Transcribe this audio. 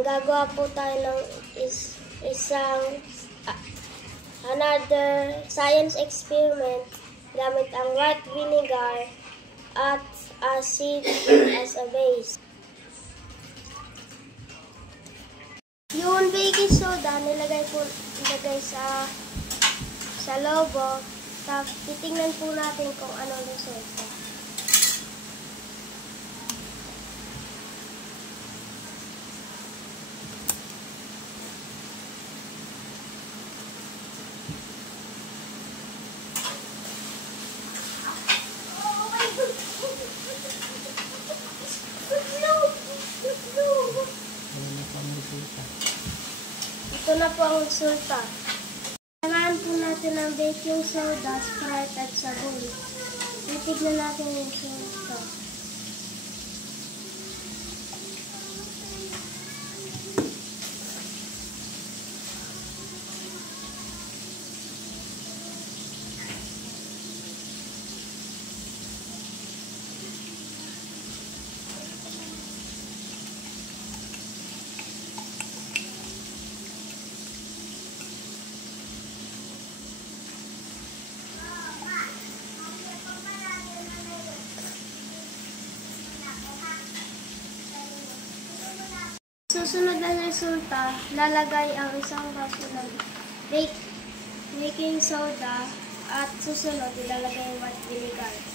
Gagawa po tayo ng another science experiment gamit ang white vinegar at acid as a base. Yung baking soda nilagay sa lobo. Tapos titingnan po natin kung ano resulta. Ito na po ang resulta. Kailangan po natin ng baking soda, Sprite at sabon. Titignan natin yung resulta. Susunod na resulta, lalagay ang isang baso ng baking soda at susunod ilalagay yung white vinegar.